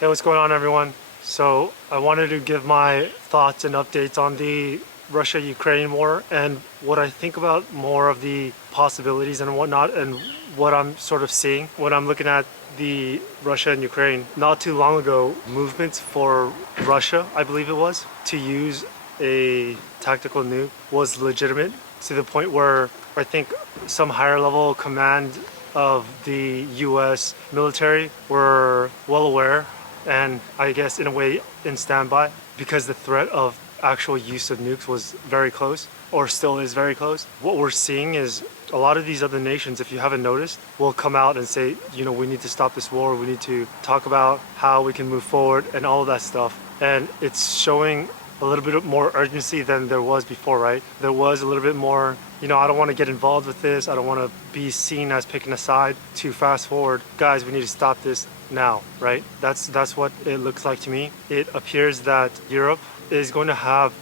Hey, what's going on, everyone? So, I wanted to give my thoughts and updates on the Russia-Ukraine war and what I think about more of the possibilities and whatnot, and what I'm sort of seeing when I'm looking at the Russia and Ukraine. Not too long ago, movements for Russia, I believe it was, to use a tactical nuke was legitimate to the point where I think some higher level command of the US military were well aware, and I guess in a way in standby, because the threat of actual use of nukes was very close, or still is very close. What we're seeing is a lot of these other nations, if you haven't noticed, will come out and say, we need to stop this war, we need to talk about how we can move forward and all of that stuff. And it's showing a little bit more urgency than there was before, right? There was a little bit more, I don't want to get involved with this, I don't want to be seen as picking a side. To fast forward, guys, we need to stop this now, right? That's what it looks like to me. It appears that Europe is going to have,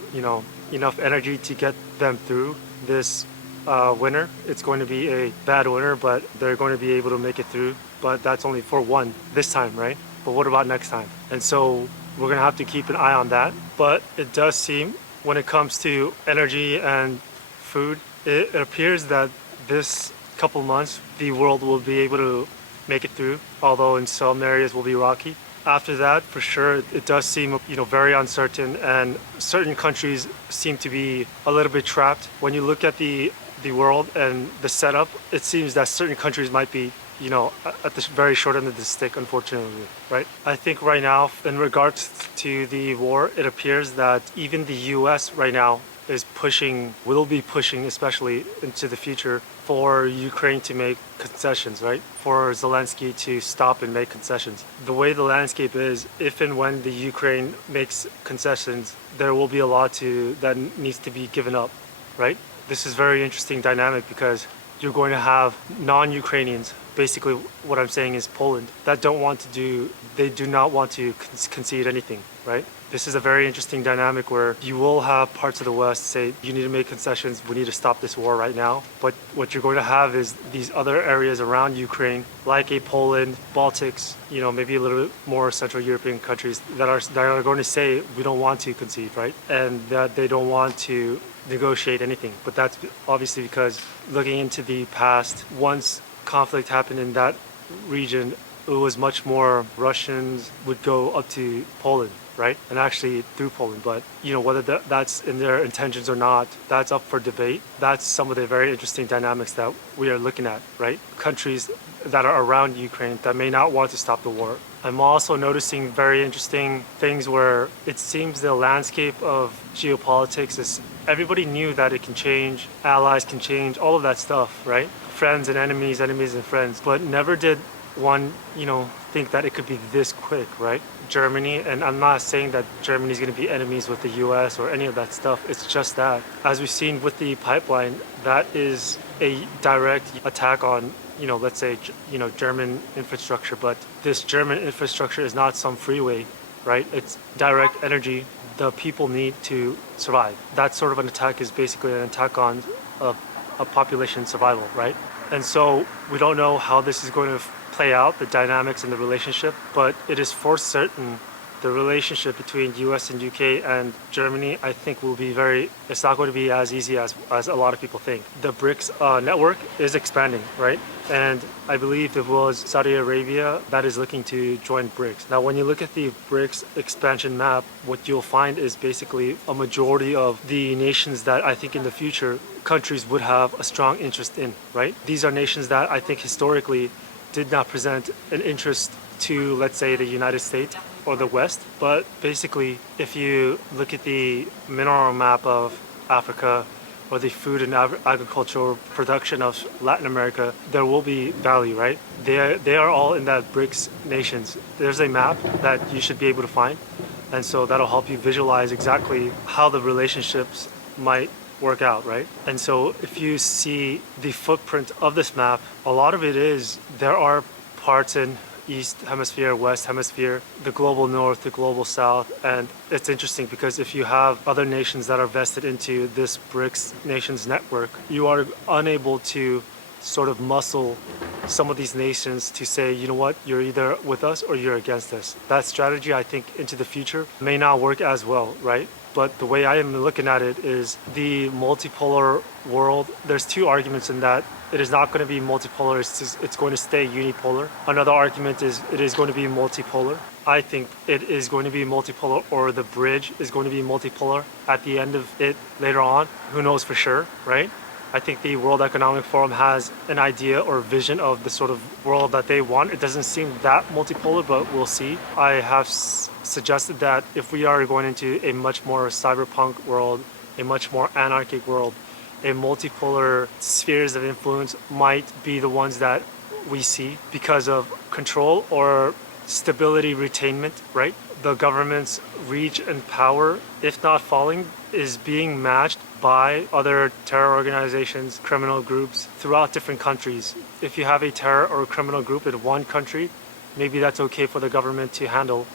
enough energy to get them through this winter. It's going to be a bad winter, but they're going to be able to make it through. But that's only for one this time, right? But what about next time? And so we're going to have to keep an eye on that. But it does seem, when it comes to energy and food, it appears that this couple months the world will be able to make it through, although in some areas will be rocky. After that, for sure, it does seem, very uncertain, and certain countries seem to be a little bit trapped. When you look at the world and the setup, it seems that certain countries might be, at the very short end of the stick, unfortunately, right? I think right now, in regards to the war, it appears that even the US right now will be pushing, especially into the future, for Ukraine to make concessions, right? For Zelensky to stop and make concessions. The way the landscape is, if and when the Ukraine makes concessions, there will be a lot that needs to be given up, right? This is very interesting dynamic, because you're going to have non-Ukrainians, basically what I'm saying is Poland, that they do not want to concede anything, right? This is a very interesting dynamic where you will have parts of the West say, you need to make concessions, we need to stop this war right now. But what you're going to have is these other areas around Ukraine, like a Poland, Baltics, maybe a little bit more Central European countries that are going to say, we don't want to concede, right? And that they don't want to negotiate anything. But that's obviously because, looking into the past, once conflict happened in that region, it was much more Russians would go up to Poland, right? And actually through Poland. But, whether that's in their intentions or not, that's up for debate. That's some of the very interesting dynamics that we are looking at, right? Countries that are around Ukraine that may not want to stop the war. I'm also noticing very interesting things where it seems the landscape of geopolitics is, everybody knew that it can change, allies can change, all of that stuff, right? Friends and enemies, enemies and friends, but never did one, think that it could be this quick, right? Germany, and I'm not saying that Germany is going to be enemies with the US or any of that stuff. It's just that, as we've seen with the pipeline, that is a direct attack on, let's say, German infrastructure. But this German infrastructure is not some freeway, right? It's direct energy the people need to survive. That sort of an attack is basically an attack on a population survival, right? And so we don't know how this is going to play out, the dynamics and the relationship, but it is for certain the relationship between US and UK and Germany, I think, it's not going to be as easy as a lot of people think. The BRICS network is expanding, right? And I believe it was Saudi Arabia that is looking to join BRICS. Now, when you look at the BRICS expansion map, what you'll find is basically a majority of the nations that I think in the future countries would have a strong interest in, right? These are nations that I think historically did not present an interest to, let's say, the United States or the West. But basically, if you look at the mineral map of Africa or the food and agricultural production of Latin America, there will be value, right? They are all in that BRICS nations. There's a map that you should be able to find. And so that'll help you visualize exactly how the relationships might work out, right? And so if you see the footprint of this map, a lot of it is, there are parts in East Hemisphere, West Hemisphere, the global North, the global South. And it's interesting because if you have other nations that are vested into this BRICS nations network, you are unable to sort of muscle some of these nations to say, you know what, you're either with us or you're against us. That strategy, I think, into the future may not work as well, right? But the way I am looking at it is the multipolar world. There's two arguments in that. It is not going to be multipolar, it's going to stay unipolar. Another argument is it is going to be multipolar. I think it is going to be multipolar, or the bridge is going to be multipolar at the end of it later on. Who knows for sure, right? I think the World Economic Forum has an idea or vision of the sort of world that they want. It doesn't seem that multipolar, but we'll see. I have suggested that if we are going into a much more cyberpunk world, a much more anarchic world, a multipolar spheres of influence might be the ones that we see because of control or stability retainment, right? The government's reach and power, if not falling, is being matched by other terror organizations, criminal groups throughout different countries. If you have a terror or a criminal group in one country, maybe that's okay for the government to handle.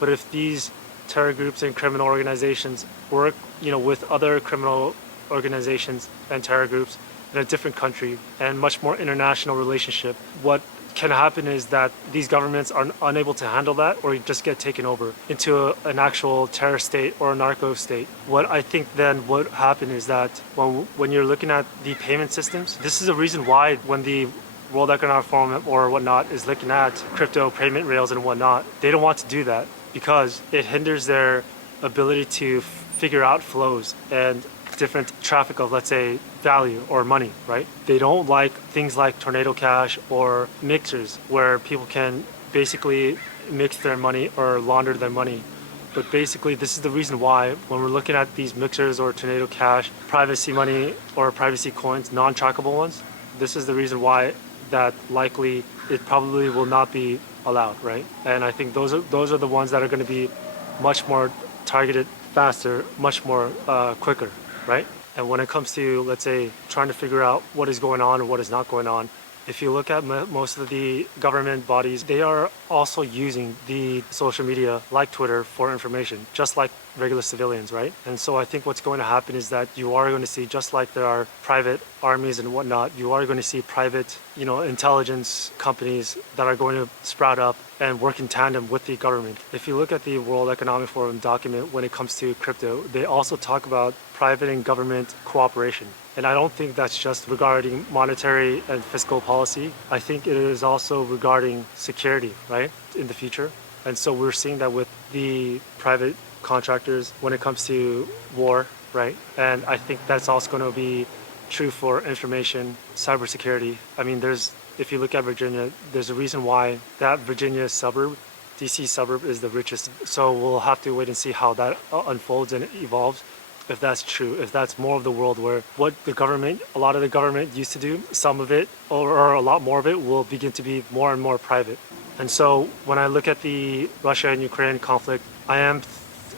But if these terror groups and criminal organizations work, with other criminal organizations and terror groups in a different country and much more international relationship, what can happen is that these governments are unable to handle that or just get taken over into an actual terror state or a narco state. What I think then would happen is that when you're looking at the payment systems, this is the reason why when the World Economic Forum or whatnot is looking at crypto payment rails and whatnot, they don't want to do that because it hinders their ability to figure out flows and different traffic of, let's say, value or money, right? They don't like things like Tornado Cash or mixers where people can basically mix their money or launder their money. But basically, this is the reason why when we're looking at these mixers or Tornado Cash, privacy money or privacy coins, non-trackable ones, this is the reason why that likely it probably will not be allowed, right? And I think those are the ones that are going to be much more targeted, faster, much more quicker, right? And when it comes to, let's say, trying to figure out what is going on and what is not going on, if you look at most of the government bodies, they are also using the social media like Twitter for information, just like regular civilians, right? And so I think what's going to happen is that you are going to see, just like there are private armies and whatnot, you are going to see private, intelligence companies that are going to sprout up and work in tandem with the government. If you look at the World Economic Forum document when it comes to crypto, they also talk about private and government cooperation. And I don't think that's just regarding monetary and fiscal policy. I think it is also regarding security, right, in the future. And so we're seeing that with the private contractors when it comes to war, right? And I think that's also going to be true for information, cybersecurity. I mean, if you look at Virginia, there's a reason why that Virginia suburb, DC suburb, is the richest. So we'll have to wait and see how that unfolds and evolves. If that's true, if that's more of the world where what a lot of the government used to do, some of it or a lot more of it will begin to be more and more private. And so when I look at the Russia and Ukraine conflict, I am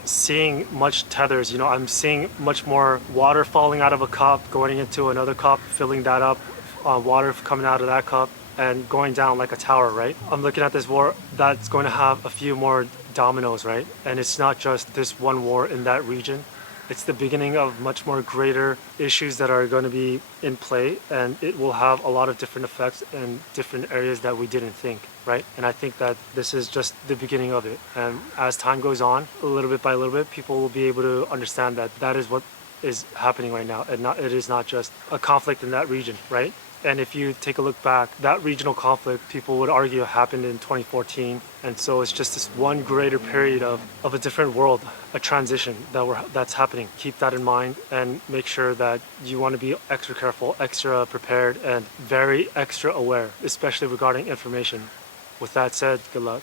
seeing much tethers. I'm seeing much more water falling out of a cup, going into another cup, filling that up, water coming out of that cup and going down like a tower, right? I'm looking at this war that's going to have a few more dominoes, right? And it's not just this one war in that region. It's the beginning of much more greater issues that are going to be in play, and it will have a lot of different effects in different areas that we didn't think, right? And I think that this is just the beginning of it. And as time goes on, a little bit by little bit, people will be able to understand that that is what is happening right now, and it is not just a conflict in that region, right? And if you take a look back, that regional conflict, people would argue happened in 2014. And so it's just this one greater period of a different world, a transition that's happening. Keep that in mind and make sure that you want to be extra careful, extra prepared, and very extra aware, especially regarding information. With that said, good luck.